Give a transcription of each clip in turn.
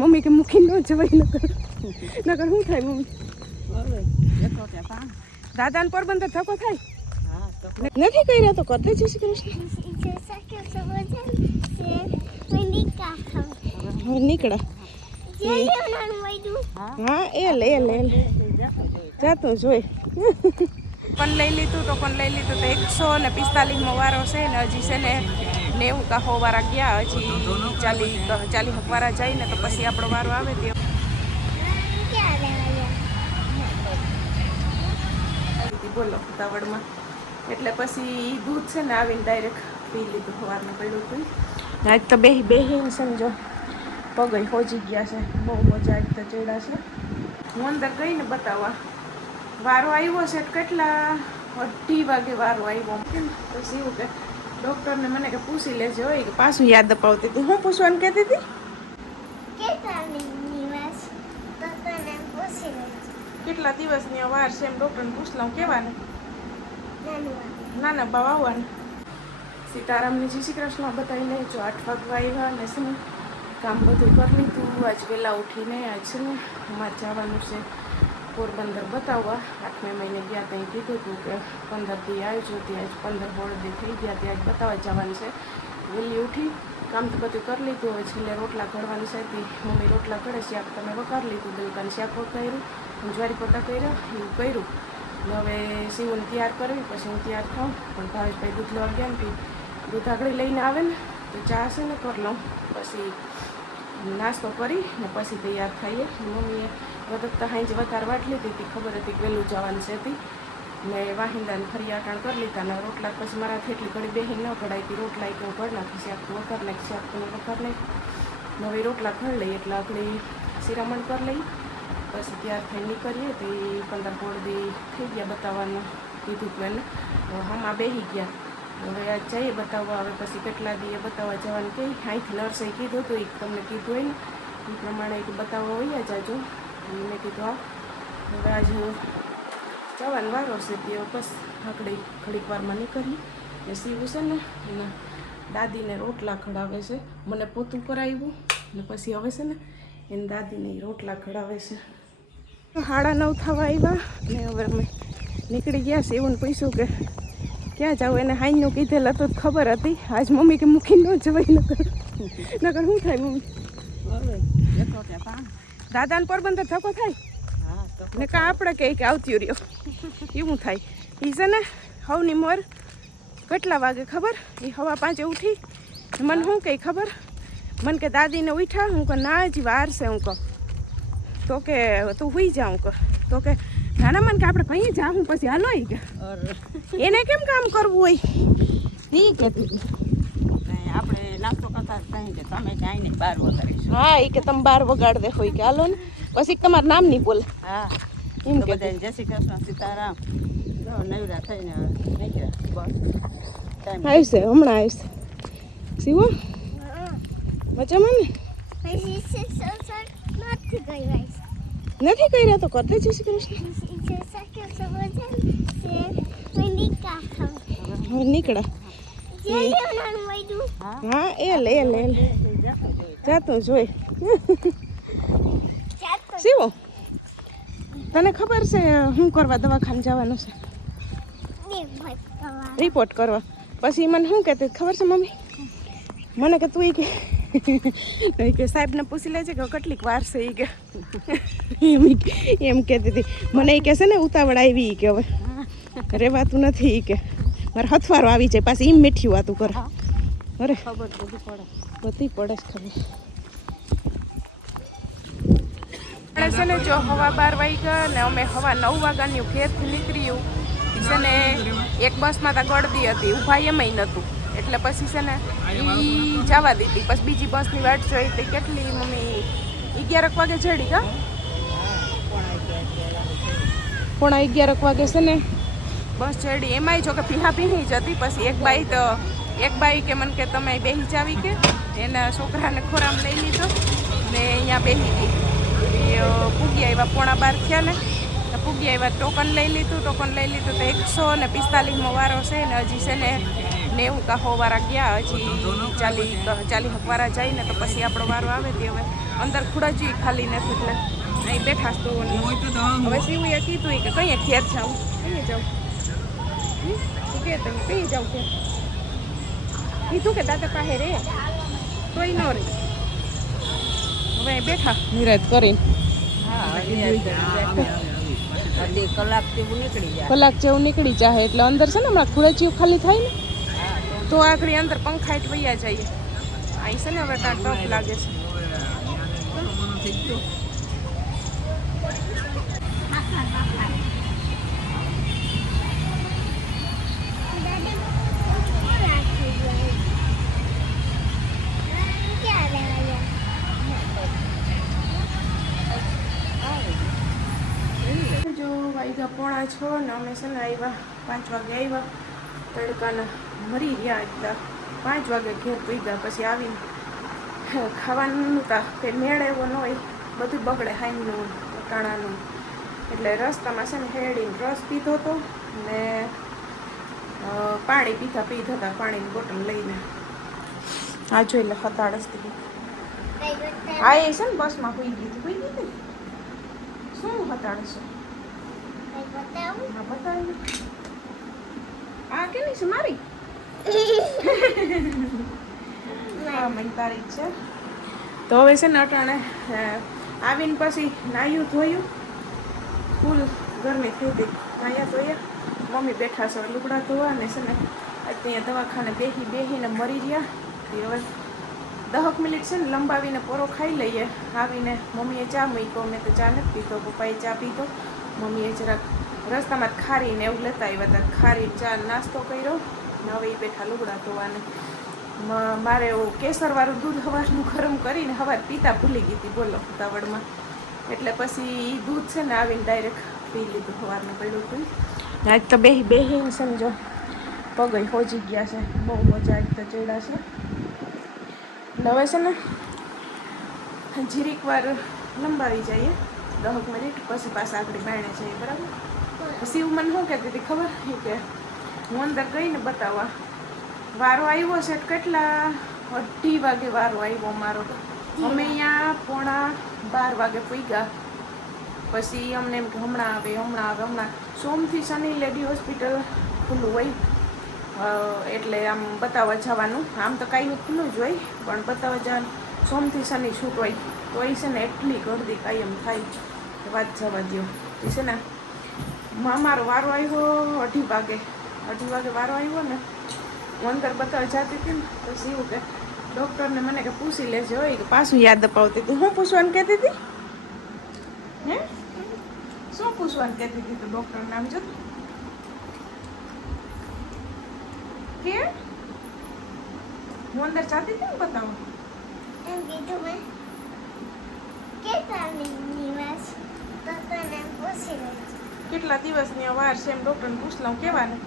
Mummy કે મૂકી ન જવાય નકર શું થાય મમ્મી દાદાને પોરબંદર ધક્કો થાય નથી કર્યા તો કરતે જય શ્રી કૃષ્ણ નીકળા હા એ લે જાતું જોઈ પણ લઈ લીધું તો 145મો વારો છે ને હજી છે ને 90 કા 100 વાળા ગયા હજી 40 વાળા જાય ને તો પછી આપણો વારો આવે તે બોલો ઉતાવળમાં એટલે પછી દૂધ છે ને આવીને ડાયરેક્ટ પી લીધું સવારમાં પડ્યું હતું આજ તો બેહીને સમજો પગ હોજી ગયા છે બહુ મજા આજ તો ચડ્યા છે હું અંદર ગઈને બતાવવા વારો આવ્યો છે કેટલા 2:30 વાગે વારો આવ્યો પછી એવું કે ડૉક્ટરને મને કે પૂછી લેજે હોય કે પાછું યાદ અપાવતી હતી હું પૂછવાનું કહેતી હતી કેટલા દિવસની વાર છે એમ ડૉક્ટરને પૂછ લઉં કહેવાનું ના બાવા આવવાનું સીતારામને જય શ્રી કૃષ્ણ બતાવી લેજો 8 વાગવા આવ્યા અને છે ને કામ બધું કરી લીધું આજ વહેલા ઉઠીને આજ છે ને અમારે જવાનું છે પોરબંદર બતાવવા 8મે મહિને ગયા ત્યાં કીધું હતું કે 15 દી આવજો ત્યાં જ 15-16 દી થઈ ગયા ત્યાં જ બતાવવા જવાનું છે વહેલી ઉઠી કામ તો બધું કરી લીધું હવે છેલ્લે રોટલા ઘડવાની છે મમ્મી રોટલા ઘડે શાક તમે વઘારી લીધું ગલકાનું શાક વઘાર્યું જ્વારી પોતા કર્યા એવું કર્યું હવે સીવન તૈયાર કરવી પછી હું તૈયાર થાઉં પણ ભાવેશભાઈ દૂધ લેવા ગયા ને દૂધ આગળ લઈને આવે ને તો ચા છે ને કરી લઉં પછી નાસ્તો કરી ને પછી તૈયાર થઈએ મમ્મીએ વધતા હાંજ વધારે વાટ લીધી હતી ખબર હતી કે વહેલું જવાનું છે હતી ને વાહિંદાને ફરી આટાણ કરી લીધા ને રોટલા પછી મારાથી એટલી ઘડી બેહી ન કઢાઈ હતી રોટલા કે હું ઘર નાખી શાક તો વઘાર નાખી શાક તો વઘાર નાખી હવે રોટલા ઘડ લઈએ એટલે આપણે શિરામણ કરી લઈએ પછી તૈયાર થઈ નીકળીએ તો એ 15-16 દી થઈ ગયા બતાવવાનું કીધું કે એને આમાં બેસી ગયા હવે આજ જઈએ બતાવવા હવે પછી કેટલા દીએ બતાવવા જવાનું કહી અહીંથી નર્સે કીધું હતું એ તમને કીધું હોય ને એ પ્રમાણે બતાવવા હોય જાજો મેં કીધું હા હવે આજે જવાનું વારો છે તે બસ આગળ ઘડીક વારમાં નીકળીએ ને સીવું છે ને એના દાદીને રોટલા ખડાવે છે મને પોતું કરાવ્યું ને પછી હવે છે ને એની દાદીને રોટલા ખડાવે છે 9:30 થવા આવ્યા ને હવે અમે નીકળી ગયા છે એવું પૂછ્યું કે ક્યાં જાવ એને હાઈનું કીધેલ હતું ખબર હતી આજ મમ્મી કે મૂકી ન જવાય નકર શું થાય મમ્મી દાદાને પોરબંદર ધક્કો થાય ને કા આપણે કે આવતી રહ્યો એવું થાય એ છે ને હવની મોર કેટલા વાગે ખબર એ 5:15 ઉઠી મને શું કંઈ ખબર મને કે દાદીને ઉઠ્યા હું કહું ના હજી વાર છે હું કહું તો કે તું સુઈ જા હું કહું તો કે નાના મને કે આપણે ભાઈ જા હું પછી હાલો કે એને કેમ કામ કરવું હોય ઈ કહેતી આપણે નાસ્તો કરતા કે તમે કાંઈ નહીં 12 વગાડીશું હા એ કે તમે 12 વગાડ દે હોય કે હાલો ને પછી તમારું નામ નહીં બોલે હા એમ કે બધા જય શ્રી કૃષ્ણ સીતારામ નવરા થઈને નીકળ્યા બસ આવશે હમણાં આવશે શિવો મજામાં ને નથી કર્યા તો કરતે જય શ્રી કૃષ્ણ નીકળા હા એ લે જાતું જોઈ શિવો તને ખબર છે શું કરવા દવાખાને જવાનું છે રિપોર્ટ કરવા પછી મને શું કહેતી ખબર છે મમ્મી મને કે તું કે સાહેબને પૂછી લેજે કે કેટલીક વાર છે એ કે એમ કહેતી હતી મને એ કહેશે ને ઉતાવળ આવી કે હવે રહેવાતું નથી એ કે મારે હથવારો આવી જાય પાછી એમ મીઠી વાતું કરે અરે ખબર બધી પડે જ ખબર છે ને જો 12:15 વાગ્યા ને અમે 9:15 વાગ્યાની ઘેરથી નીકળ્યું છે ને એક બસમાં તો ગળદી હતી ઊભા એમાંય નહોતું એટલે પછી છે ને એ જવા દીધી પછી બીજી બસની વાટ જોઈ હતી કેટલી મમ્મી 11 વાગે ચડી કા 11:15 વાગે છે ને બસ ચડી એમાંય જો કે પીહી જ હતી પછી એક બાઈ કે મને કે તમે બેસી જાવી કે એના છોકરાને ખોરામ લઈ લીધો ને અહીંયા બેસી ગઈ પૂગી આવ્યા 11:15 થયા ને તો પૂગી આવ્યા ટોકન લઈ લીધું તો 145મો વારો છે ને હજી છે ને 90 કા 100 વાળા ગયા, હજી 40 વાળા જાય ને તો પછી આપણો વારો આવે તે હવે અંદર ખુડાજી ખાલી નથી એટલે અહીં બેઠા તો હવે શિવએ કીધું કે કઈ ઘેર જાઉં કઈ જાઉં કે તમે કઈ જાઉં કે કીધું કે દાદા પાસે રે તોય ન રે હવે બેઠા નિરાત કરીને કલાક જેવું નીકળી જાય એટલે અંદર છે ને હમણાં ખુડાચીઓ ખાલી થાય ને તો આગળ અંદર પંખા જ વૈયા જઈએ. અહીં છે ને હવે ત્યાં ટફ લાગે છે. જો વાગ્યા 5:45 ને અમે છે ને આવ્યા 5 વાગે આવ્યા તડકાના મરી રહ્યા એકદા 5 વાગે ઘેર પી ગયા પછી આવીને ખાવાનું તા કંઈ મેળ એવો ન હોય બધું બગડે હાઈનું ટાણાનું એટલે રસ્તામાં છે ને હેડીને રસ પીધો હતો ને પાણી પીધા હતા પાણીની બોટલ લઈને આ જોઈ લે હતાડસથી આ એ છે ને બસમાં હોઈ ગઈ હતી શું હતાડશે હા બતાવી આ કેવી છે મારી હા મને તારી છે તો હવે છે ને અટાણે આવીને પછી નાહ્યું ધોયું ફૂલ ગરમી થઈ ગઈ નાહ્યા ધોયા મમ્મી બેઠા છે લુગડા ધોવા ને છે ને ત્યાં દવાખાને બેહીને મરી ગયા હવે 10 મિનિટ છે ને લંબાવીને પોરો ખાઈ લઈએ. આવીને મમ્મીએ ચા મૂક્યો, મેં તો ચા નથી પીતો, પપ્પાએ ચા પીતો, મમ્મીએ જરાક રસ્તામાં ખારીને એવું લેતા આવ્યા હતા, ખારી ચા નાસ્તો કર્યો ને હવે એ બેઠા લુગડા ધોવાને. મારે એવું કેસરવાળું દૂધ સવારનું ગરમ કરીને સવાર પીતા ભૂલી ગઈ હતી બોલો ઉતાવળમાં એટલે પછી એ દૂધ છે ને આવીને ડાયરેક્ટ પી લીધું સવારનું પડ્યું હતું. આજ તો બેહીને સમજો પગ હોજી ગયા છે, બહુ મજા આજ તો ચડ્યા છે. હવે છે ને જીરીક વાર લંબાવી જઈએ 10 મિનિટ પછી પાછા આગળ બાયણે જઈએ બરાબર. શિવ મને શું કહેતી હતી ખબર કે હું અંદર ગઈને બતાવવા વારો આવ્યો છે કેટલા 2:30 વાગે વારો આવ્યો મારો. અમે અહીંયા 11:15 વાગે પૂગ્યા. પછી અમને એમ કે હમણાં આવે સોમથી શનિ લેડી હોસ્પિટલ ખુલ્લું હોય એટલે આમ બતાવવા જવાનું. આમ તો કાંઈ ખુલ્લું જ હોય પણ બતાવવા જવાનું સોમથી શનિ છૂટ હોય તો એ છે ને એટલી ગરદી કાયમ થાય વાત જવા દો. એ છે ને મારો વારો આવ્યો 2:30 વાગે વારો આવ્યો ને હું અંદર બતાવવા જતી હતી ને તો શિવ કે ડૉક્ટરને મને કે પૂછી લેજે હોય કે પાછું યાદ અપાવતી હતી. હું પૂછવાનું કહેતી હતી હે શું પૂછવાનું કહેતી હતી તો ડૉક્ટર નામ જો કે હું અંદર જાતી હતી ને બતાવો એમ કીધું મેં કેટલા દિવસની વાર છે એમ ડૉક્ટરને પૂછ લઉં કહેવાનું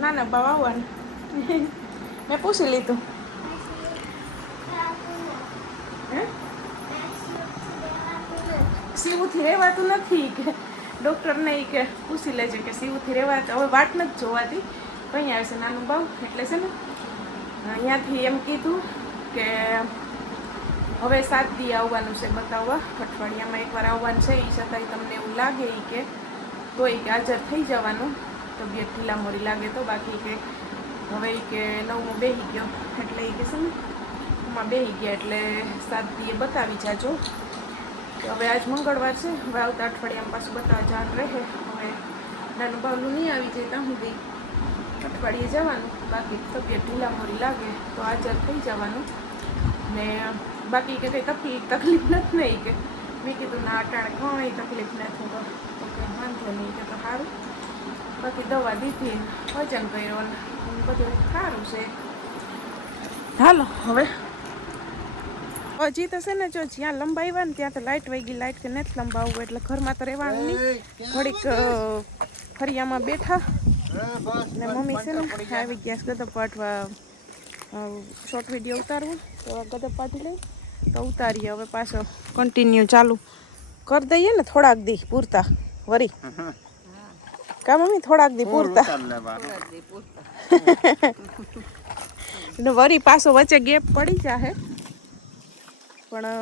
ના બાવા આવવાનું મેં પૂછી લીધું હે શિવથી રહેવાતું નથી કે ડૉક્ટરને એ કે પૂછી લેજે કે શિવથી રહેવાતું હવે વાટ નથી જોવાતી કંઈ આવશે નાનું બાવ એટલે છે ને અહીંયાથી એમ કીધું કે હવે 7 દી આવવાનું છે બતાવવા, અઠવાડિયામાં એકવાર આવવાનું છે. એ છતાંય તમને એવું લાગે કે તો એ કે હાજર થઈ જવાનું, તબિયત ઢીલામોરી લાગે તો. બાકી કે હવે કે 9મો બેસી ગયો એટલે એ કે છે ને એમાં બેસી ગયા એટલે 7 દીએ બતાવી જાજો. હવે આજ મંગળવાર છે, હવે આવતા અઠવાડિયામાં પાછું બતાવવા જવાનું રહે. હવે નાનું બાવલું નહીં આવી જાય ત્યાં સુધી અઠવાડિયે જવાનું. બાકી તબિયત ઢીલામોરી લાગે તો હાજર થઈ જવાનું ને બાકી કે કંઈ તકલીફ નથી નહીં કે મેં કીધું ના અટાણે કંઈ તકલીફ નથી તો કંઈ વાંધો નહીં કે તો સારું. બાકી દવા દીધી વજન કર્યો ને બધું સારું છે. હાલો હવે હજી તો છે ને જો જ્યાં લંબાવ્યા ને ત્યાં તો લાઇટ વહી ગઈ. લાઇટ કે નથી લંબાવવું એટલે ઘરમાં તો રહેવાનું નહીં. ઘડીક ફરિયામાં બેઠા ને મમ્મી છે ને આવી ગયા ગદપ પાટવા શોર્ટ વિડીયો ઉતારવું તો ગદપ પાટી લઈ તો ઉતારીએ. હવે પાછો કન્ટિન્યુ ચાલુ કરી દઈએ ને થોડાક દી પૂરતા વરી કા મમ્મી થોડાક દી પૂરતા ને વરી પાછો વચ્ચે ગેપ પડી જાહે પણ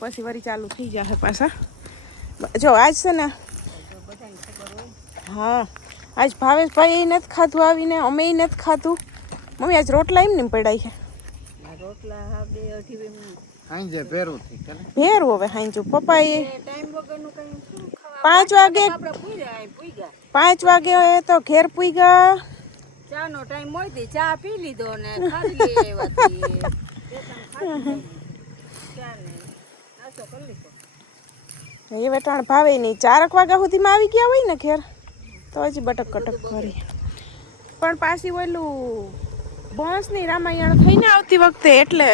પછી વરી ચાલુ થઈ જાહે પાછા જો આજ છે ને હા આજ ભાવેશભાઈ નથી ખાધું આવીને અમે નથી ખાધું મમ્મી આજ રોટલા એમ ને પડાય છે રોટલા હા 2-2.5 હાંજે ભેરું થઈ ભેરું હવે હાંજુ પપ્પા એ ટાઈમ વગરનું કઈ શું ખાવા 5 વાગે આપણે પૂગ્યા 5 વાગે તો ઘેર પૂગ્યા ચા નો ટાઈમ મળતી ચા પી લીધો ને ખાલી એવાથી એ વેટાણ ભાવે નહીં 4 વાગ્યા સુધીમાં આવી ગયા હોય ને ઘેર તો હજી બટક કટક કરી પણ પાછી ઓલું બસની રામાયણ થઈને આવતી વખતે એટલે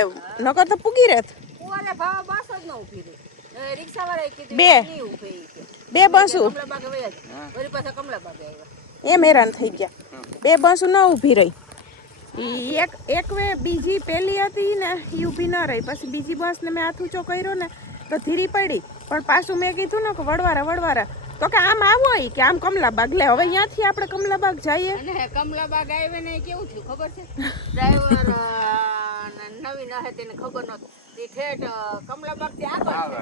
નકર તો પૂગી રહેત ઓલે ભાવ બસ જ ન ઊભી રહી રિક્ષા વાળા કીધું બે. નહીં ઊભી કે બે બસો કમલાબાગ વયા વળી પાછા કમલાબાગ આવ્યા એમ હેરાન થઈ ગયા 2 બસો ન ઊભી રહી ઈ એક વે બીજી પેલી હતી ને એ ઊભી ન રહી પછી બીજી બસ ને મેં હાથ ઊંચો કર્યો ને તો ધીરી પડી પણ પાછું મેં કીધું ને કે વડવારા તો કે આમ આવો ઈ કે આમ કમલાબાગ લે હવે અહીંયાથી આપણે કમલાબાગ જઈએ અને કમલાબાગ આવે ને કેવું થયું ખબર છે ડ્રાઈવર નવીન હે તેને ખબર નહોતું એ ઠેઠ કમલાબાગ થી આગળ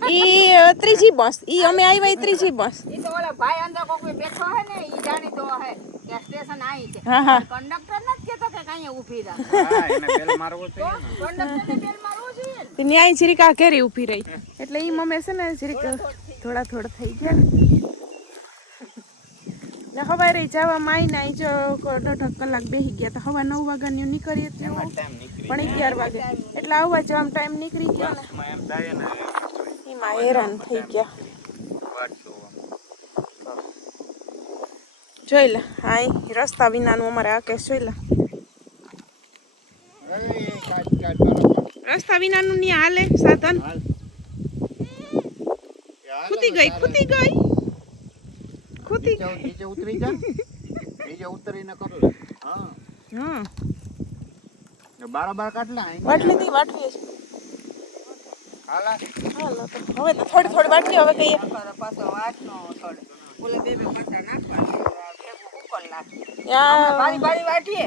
છે ઈ ત્રીજી બસ ઈ અમે આવ્યા ત્રીજી બસ એ તો ઓલા ભાઈ અંદર કોઈ બેઠો હે ને ઈ જાણીતો હે કે સ્ટેશન આઈ છે હા કંડક્ટર નથી કેતો કે કાંઈ ઊભી રહે હા એને બેલ મારવો તો કંડક્ટરને બેલ મારવો જોઈએ ને. ન્યાય જરીક આ ઘેરી ઊભી રહી એટલે ઈ મમ્મી છે ને જરીક થોડા થઈ ગયા ને હવારે જવામાં આવીને અહીં જો 1.5 કલાક બેસી ગયા તો હવા 9 વાગ્યાની નીકળીએ ત્યાં પણ 11 વાગે એટલે આવવા જવામાં ટાઈમ નીકળી ગયો ને એમ થાય ને એમાં હેરાન થઈ ગયા જોઈ લે અહીં રસ્તા વિનાનું અમારે આકેશ જોઈ લે રસ્તા વિનાનું ની હાલે સાધન ખૂતી ગઈ નીચે ઉતરી જા નીચે ઉતરીને કરો હા હા બાર કાઢલા વાટલી દી વાટવી છે હાલા હાલો તો હવે તો થોડી વાટવી હવે કહીએ પાછો વાટનો થોડે ઓલે બે પાછા નાખવા ભેગું ઉપર નાખી યા બારી વાટીએ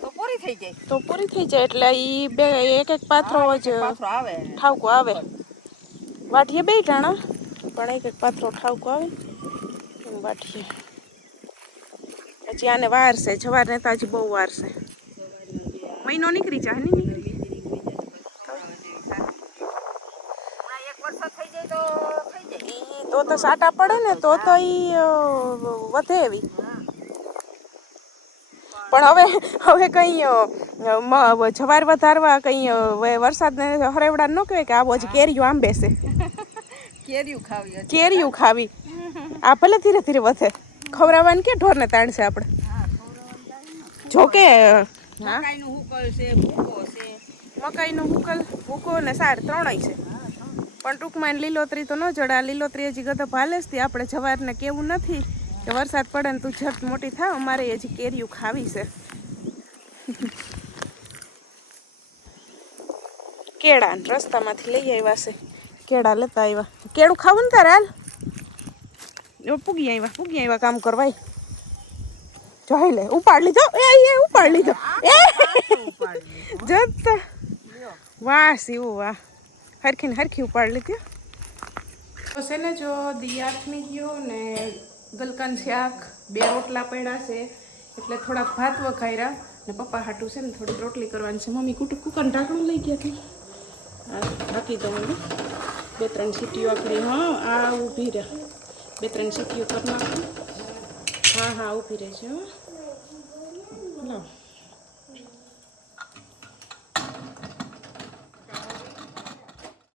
તો પૂરી થઈ જાય તો પૂરી થઈ જાય એટલે ઈ બે એક પાથરો જ પાછો આવે ઠાવકો આવે વાટીએ બે ટાણા પણ એક પાથરો ઠાવકો આવે એમ વાટીએ પછી આને વાર છે જવારને તો હજી બહુ વાર છે મહિનો નીકળી જાય નહીં નીકળી એક વર્ષ થઈ જાય તો થઈ જાય ઈ તો સાટા પડે ને તો ઈ વધે એવી પણ હવે કઈ જવાર વધારવા કઈ વરસાદને હરેવડા ન કહેવાય કે આવો હજી કેરીયું આંબે છે કેરીયું ખાવી આ ભલે ધીરે ધીરે વધે ખવડાવવાની કે ઢોરને તાણશે આપણે જોકે મકાઈનું હુકલ છે ભૂકો છે મકાઈનું ભૂકો ને સાર ત્રણેય છે પણ ટૂંકમાં લીલોતરી તો ન જડે લીલોતરી હજી ગધા ભાલે જ આપણે જવારને કેવું નથી કે વરસાદ પડે ને તું ઝટ મોટી થાવ અમારે હજી કેરીયું ખાવી છે કેળા રસ્તામાંથી લઈ આવ્યા છે કેળા લેતા આવ્યા કેળું ખાવું ને તારે હાલ પૂગી આવ્યા કામ કરવાય જોઈ લે ઉપાડ લીધો ઉપાડ લીધો જતા વાહ સીવું વાહ હરખી ઉપાડ લીધી તો છે ને જો દિયાથમી ગયો ને ગલકાન શાક 2 રોટલા પડ્યા છે એટલે થોડાક ભાત વઘાર્યા ને પપ્પા હાટું છે ને થોડી રોટલી કરવાની છે મમ્મી કુકર ઢાંકણું લઈ ગયા કે ઢાંકી દઉં 2-3 સીટીઓ આકડી હા આ ઊભી રહે 2-3 સીટીઓ કરી નાખું હા ઊભી રહે છે લો